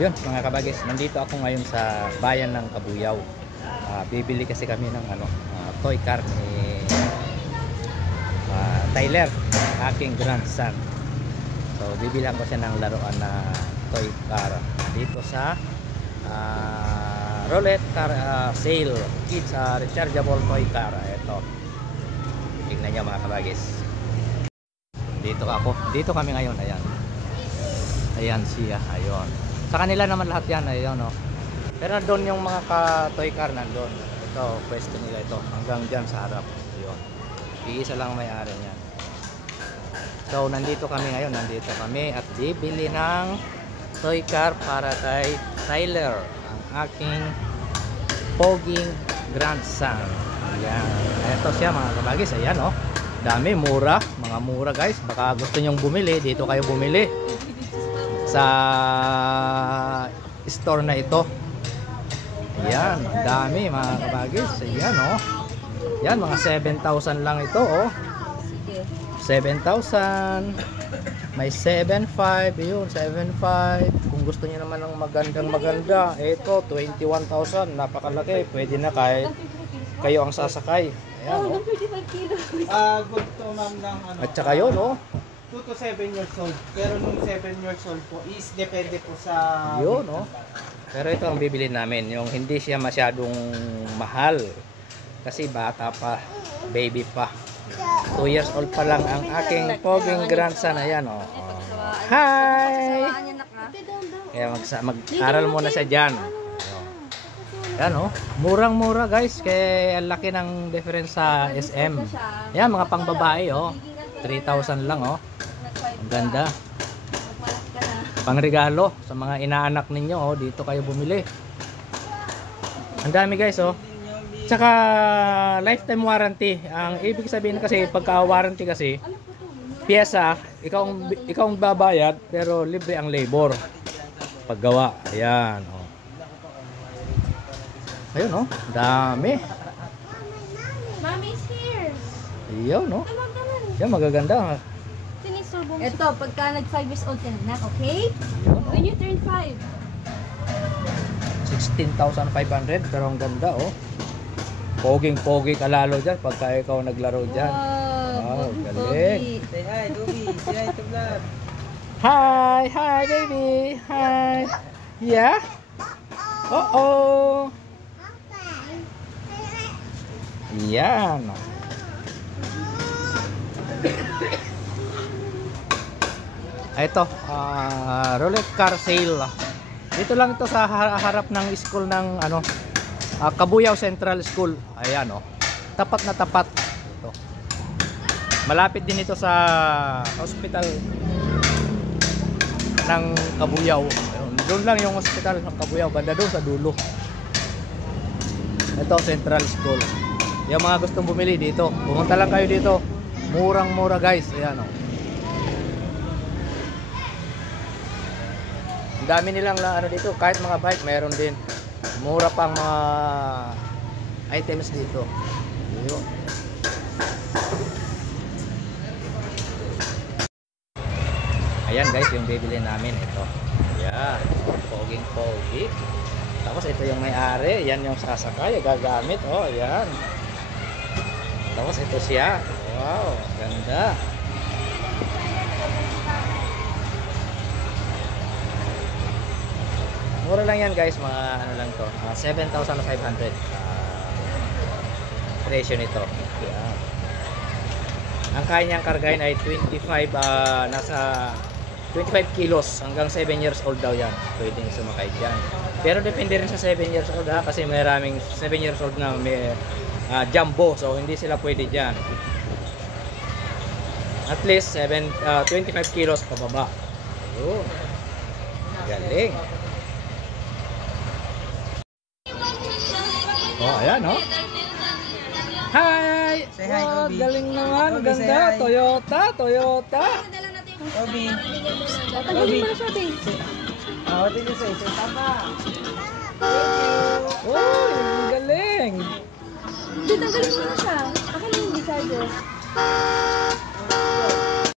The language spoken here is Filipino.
Yun mga kabagis, nandito ako ngayon sa bayan ng Kabuyaw. Bibili kasi kami ng toy car ni Tyler, aking grandson. So bibilhan ko siya ng laruan na toy car dito sa Roulette car sale kids, rechargeable toy car. Ito, tingnan nyo mga kabagis. Dito kami ngayon. Ayan siya, ayun. Sa kanila naman lahat yan, ayun, no. Pero doon yung mga toy car nandun. Ito, pwesto nila ito. Hanggang dyan sa harap. Ayun. Iisa lang may-ari niyan. So, nandito kami ngayon. Nandito kami at bibili ng toy car para kay Tyler, ang aking poging grandson. Ayan. Ito siya mga kabagis. Ayan, oh. Dami, mura. Mga mura, guys. Baka gusto nyong bumili, dito kayo bumili sa store na ito. Ayan, ang dami mga kabagis. Ayan, oh. Yan, mga 7,000 lang ito, oh. 7,000. May 7,500. Yun, 7,500. Kung gusto niyo naman ng maganda, ito 21,000. Napakalaki. Pwede na kahit kayo ang sasakay. Ayan, oh. Good to ma'am ng At saka yun, oh. 2 to 7 years old. Pero nung 7 years old po is depende po sa yun, oh. Pero ito ang bibili namin, yung hindi siya masyadong mahal kasi bata pa, baby pa. 2 years old pa lang ang aking poging grandson. Ayan, oh. Hi! Kaya mag-aral muna siya dyan. Yan, oh. Murang-mura, guys. Kaya ang laki ng difference sa SM. Yan, mga pang babae, oh. 3,000 lang, oh. Ang ganda. Pangregalo sa mga inaanak ninyo, oh. Dito kayo bumili. Ang dami, guys, oh. Tsaka lifetime warranty. Ang ibig sabihin kasi pagka warranty kasi piyesa, ikaw ang babayad pero libre ang labor paggawa. Ayan, oh. Ayun, oh. Dami. Mommy's here. Ayun, oh. Yan, magaganda. Ito, pagka nag 5 years old ka na, okay? When you turn 5. 16,500 pero ang ganda, oh. Poging-pogi ka lalo dyan pagka ikaw naglaro dyan. Wow, galing. Say hi, Dobby. Say hi to vlog. Hi, hi baby. Hi. Yeah? Uh-oh. Yan. Ito, roulette car sale. Dito lang ito sa harap ng school ng Kabuyaw Central School. Ayan, oh. Tapat na tapat. Ito. Malapit din ito sa hospital ng Kabuyaw. Ayun. Doon lang yung hospital ng Kabuyaw, banda doon sa dulo. Ito, Central School. Yung mga gustong bumili dito, pumunta lang kayo dito. Murang-mura, guys. Ayan, oh. Ang dami nilang dito, kahit mga bike meron din. Mura pang mga items dito. Ayun. Ayan, guys, yung bibili namin ito. Ayan, poging-pogi. Tapos ito yung may-ari, yan yung sasakay, gagamit. Oh, ayan. Tapos ito siya. Wow, ganda. Mura lang yan, guys, mga lang to, 7,500 presyo nito. Ayan. Ang kaya niyang kargahin ay 25 nasa 25 kilos hanggang 7 years old daw yan. Pwedeng sumakay dyan. Pero depende rin sa 7 years old, kasi maraming 7 years old na may jumbo, so hindi sila pwede dyan. At least 25 kilos pababa. Ayun. Galing. Oh, ayan, oh. Hi! Say hi, Oh, Dobby. galing naman. Dobby, say Ganda. hi. Toyota. Dobby. Tanggalin mo na siya, Ting. What did you say? Say tama. Oh, galing. Hindi, tanggalin mo na siya. Akin yung charger.